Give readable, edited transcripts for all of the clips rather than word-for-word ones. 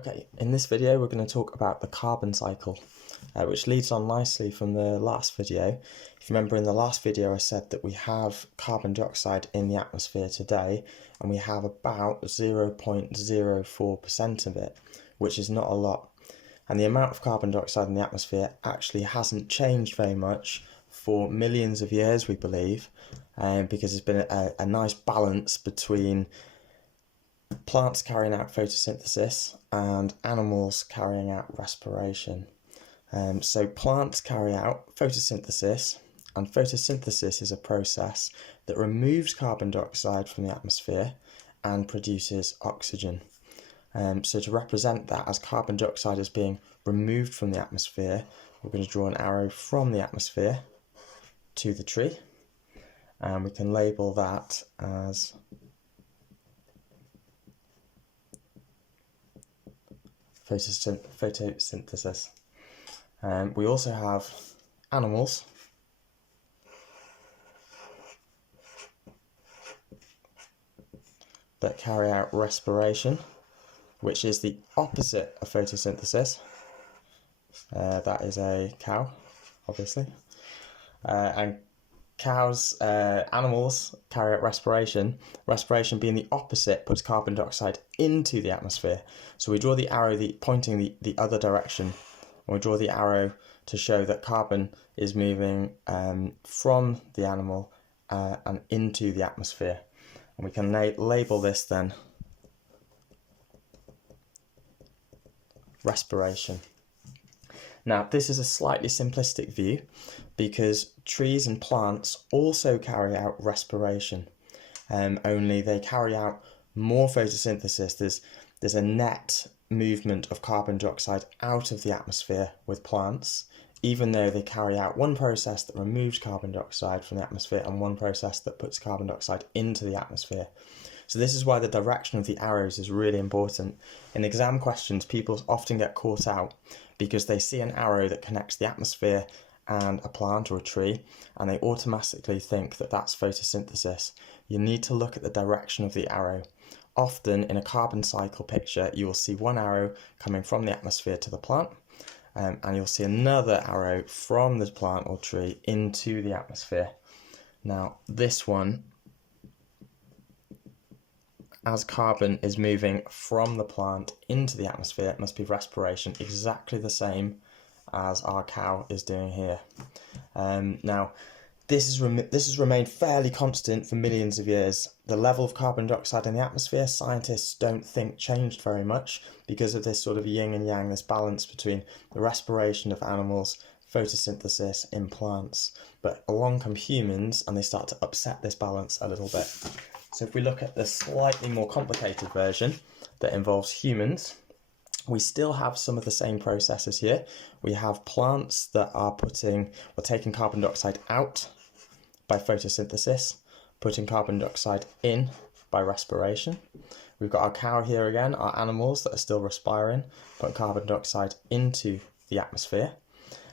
Okay, in this video we're going to talk about the carbon cycle, which leads on nicely from the last video. If you remember, in the last video I said that we have carbon dioxide in the atmosphere today and we have about 0.04% of it, which is not a lot. And the amount of carbon dioxide in the atmosphere actually hasn't changed very much for millions of years, we believe, because there's been a nice balance between plants carrying out photosynthesis and animals carrying out respiration. So plants carry out photosynthesis, and photosynthesis is a process that removes carbon dioxide from the atmosphere and produces oxygen. So to represent that as carbon dioxide is being removed from the atmosphere, we're going to draw an arrow from the atmosphere to the tree, and we can label that as photosynthesis. We also have animals that carry out respiration, which is the opposite of photosynthesis. That is a cow, obviously. And animals carry out respiration. Respiration being the opposite puts carbon dioxide into the atmosphere. So we draw the arrow pointing the other direction, and we draw the arrow to show that carbon is moving from the animal and into the atmosphere. And we can label this then respiration. Now, this is a slightly simplistic view because trees and plants also carry out respiration, only they carry out more photosynthesis. There's a net movement of carbon dioxide out of the atmosphere with plants, even though they carry out one process that removes carbon dioxide from the atmosphere and one process that puts carbon dioxide into the atmosphere. So this is why the direction of the arrows is really important. In exam questions, people often get caught out because they see an arrow that connects the atmosphere and a plant or a tree, and they automatically think that that's photosynthesis. You need to look at the direction of the arrow. Often in a carbon cycle picture, you will see one arrow coming from the atmosphere to the plant, and you'll see another arrow from the plant or tree into the atmosphere. Now, this one, as carbon is moving from the plant into the atmosphere, it must be respiration, exactly the same as our cow is doing here. Now, this has remained fairly constant for millions of years. The level of carbon dioxide in the atmosphere, scientists don't think changed very much because of this sort of yin and yang, this balance between the respiration of animals, photosynthesis in plants. But along come humans and they start to upset this balance a little bit. So if we look at the slightly more complicated version that involves humans, we still have some of the same processes here. We have plants that are taking carbon dioxide out by photosynthesis, putting carbon dioxide in by respiration. We've got our cow here again, our animals that are still respiring, putting carbon dioxide into the atmosphere.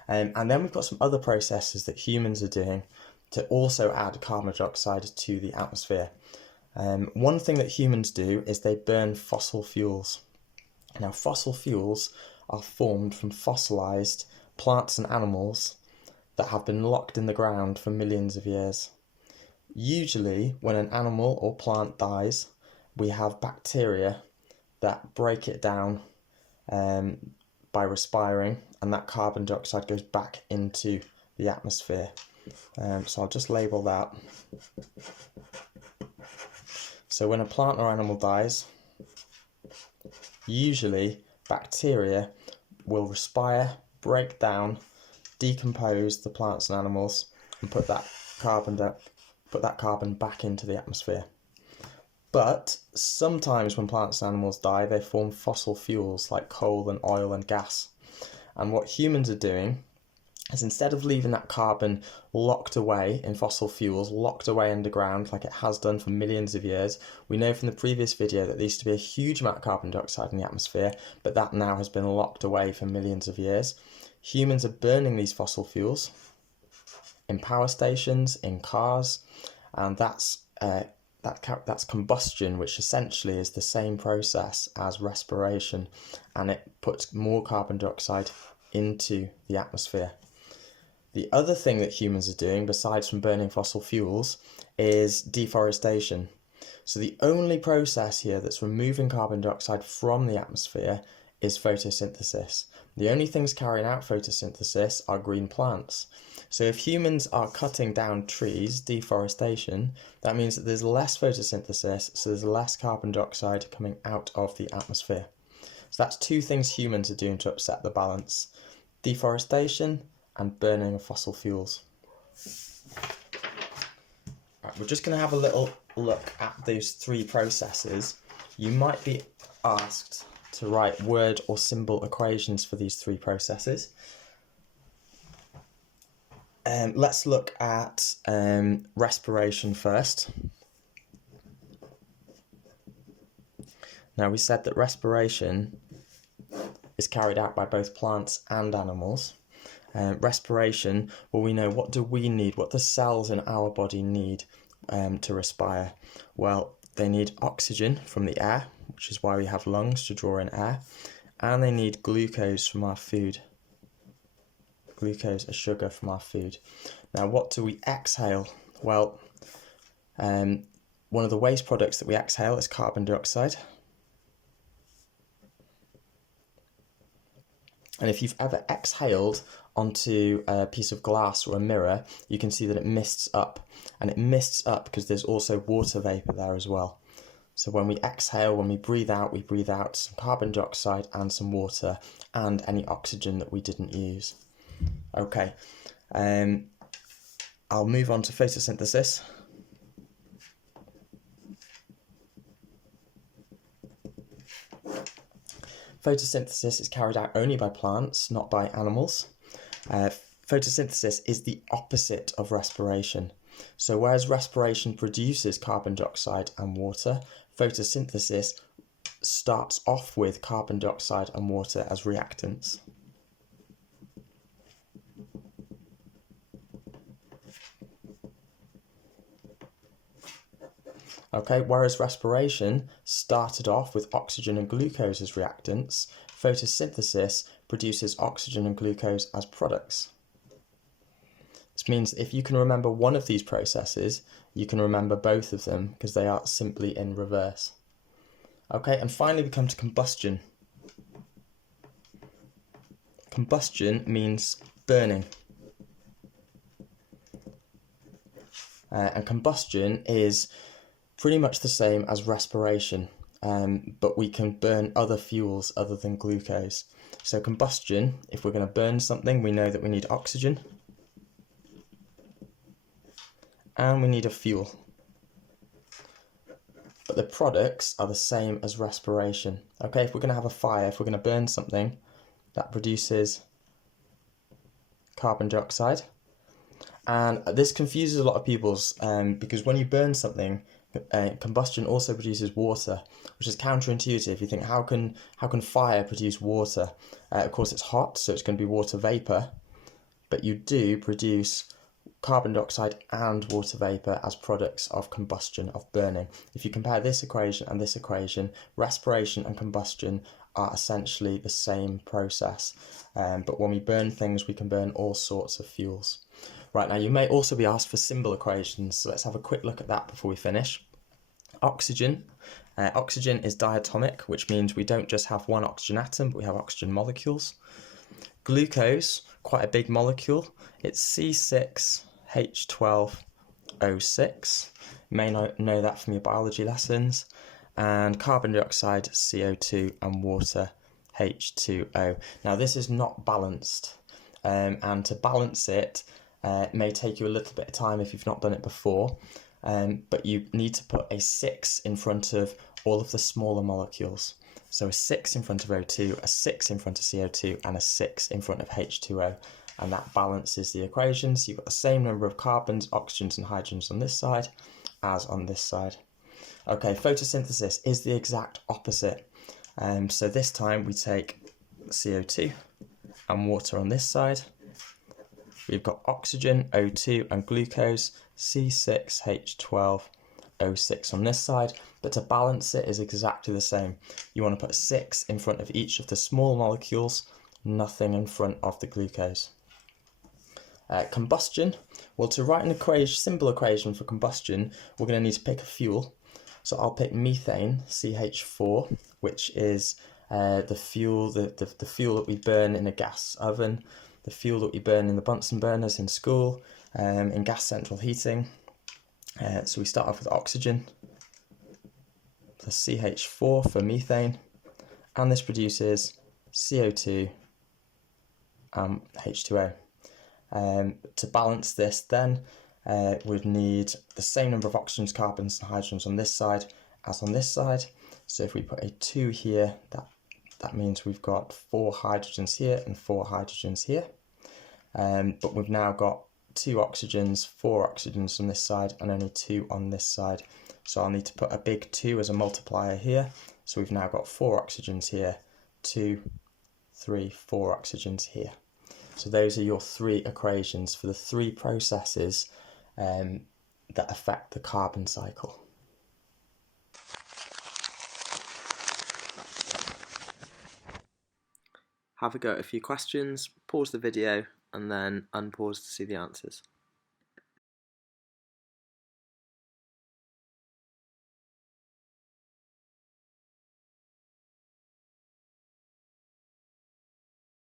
And then we've got some other processes that humans are doing to also add carbon dioxide to the atmosphere. One thing that humans do is they burn fossil fuels. Now, fossil fuels are formed from fossilized plants and animals that have been locked in the ground for millions of years. Usually, when an animal or plant dies, we have bacteria that break it down by respiring, and that carbon dioxide goes back into the atmosphere. So I'll just label that. So when a plant or animal dies, usually bacteria will respire, break down, decompose the plants and animals, and put that carbon back into the atmosphere. But sometimes when plants and animals die, they form fossil fuels like coal and oil and gas. And what humans are doing is, instead of leaving that carbon locked away in fossil fuels, locked away underground like it has done for millions of years, we know from the previous video that there used to be a huge amount of carbon dioxide in the atmosphere, but that now has been locked away for millions of years. Humans are burning these fossil fuels in power stations, in cars, and that that's combustion, which essentially is the same process as respiration, and it puts more carbon dioxide into the atmosphere. The other thing that humans are doing, besides from burning fossil fuels, is deforestation. So the only process here that's removing carbon dioxide from the atmosphere is photosynthesis. The only things carrying out photosynthesis are green plants. So if humans are cutting down trees, deforestation, that means that there's less photosynthesis, so there's less carbon dioxide coming out of the atmosphere. So that's two things humans are doing to upset the balance: deforestation and burning of fossil fuels. Right, we're just going to have a little look at those three processes. You might be asked to write word or symbol equations for these three processes. Let's look at respiration first. Now, we said that respiration is carried out by both plants and animals. Respiration, well, we know, what do we need? What do cells in our body need to respire? Well, they need oxygen from the air, which is why we have lungs to draw in air, and they need glucose from our food. Glucose, a sugar from our food. Now, what do we exhale? Well, one of the waste products that we exhale is carbon dioxide. And if you've ever exhaled onto a piece of glass or a mirror, you can see that it mists up. And it mists up because there's also water vapour there as well. So when we exhale, when we breathe out some carbon dioxide and some water and any oxygen that we didn't use. Okay, I'll move on to photosynthesis. Photosynthesis is carried out only by plants, not by animals. Photosynthesis is the opposite of respiration. So whereas respiration produces carbon dioxide and water, photosynthesis starts off with carbon dioxide and water as reactants. Okay, whereas respiration started off with oxygen and glucose as reactants, photosynthesis produces oxygen and glucose as products. This means if you can remember one of these processes, you can remember both of them because they are simply in reverse. Okay, and finally we come to combustion. Combustion means burning. And combustion is pretty much the same as respiration, but we can burn other fuels other than glucose. So combustion, if we're going to burn something, we know that we need oxygen and we need a fuel. But the products are the same as respiration. Okay, if we're going to have a fire, if we're going to burn something, that produces carbon dioxide. And this confuses a lot of people because when you burn something, combustion also produces water, which is counterintuitive. You think, how can fire produce water? Of course, it's hot, so it's going to be water vapour, but you do produce carbon dioxide and water vapour as products of combustion, of burning. If you compare this equation and this equation, respiration and combustion are essentially the same process, but when we burn things, we can burn all sorts of fuels. Right, now you may also be asked for symbol equations, so let's have a quick look at that before we finish. Oxygen. Oxygen is diatomic, which means we don't just have one oxygen atom, but we have oxygen molecules. Glucose, quite a big molecule, it's C6H12O6. You may know that from your biology lessons. And carbon dioxide, CO2, and water, H2O. Now this is not balanced, and to balance it, it may take you a little bit of time if you've not done it before, but you need to put a 6 in front of all of the smaller molecules. So a 6 in front of O2, a 6 in front of CO2, and a 6 in front of H2O. And that balances the equation. So you've got the same number of carbons, oxygens, and hydrogens on this side as on this side. Okay, photosynthesis is the exact opposite. So this time we take CO2 and water on this side. We've got oxygen, O2, and glucose, C6H12 O6 on this side, but to balance it is exactly the same. You want to put 6 in front of each of the small molecules, nothing in front of the glucose. Combustion, well, to write an equation, simple equation for combustion, we're going to need to pick a fuel. So I'll pick methane, CH4, which is the fuel that we burn in a gas oven, the fuel that we burn in the Bunsen burners in school, in gas central heating. So we start off with oxygen, plus CH4 for methane, and this produces CO2 and H2O. To balance this then, we'd need the same number of oxygens, carbons and hydrogens on this side as on this side. So if we put a 2 here, that means we've got 4 hydrogens here and 4 hydrogens here. But we've now got 2 oxygens, 4 oxygens on this side and only 2 on this side. So I'll need to put a big 2 as a multiplier here. So we've now got 4 oxygens here, 2, 3, 4 oxygens here. So those are your 3 equations for the 3 processes that affect the carbon cycle. Have a go at a few questions, pause the video and then unpause to see the answers.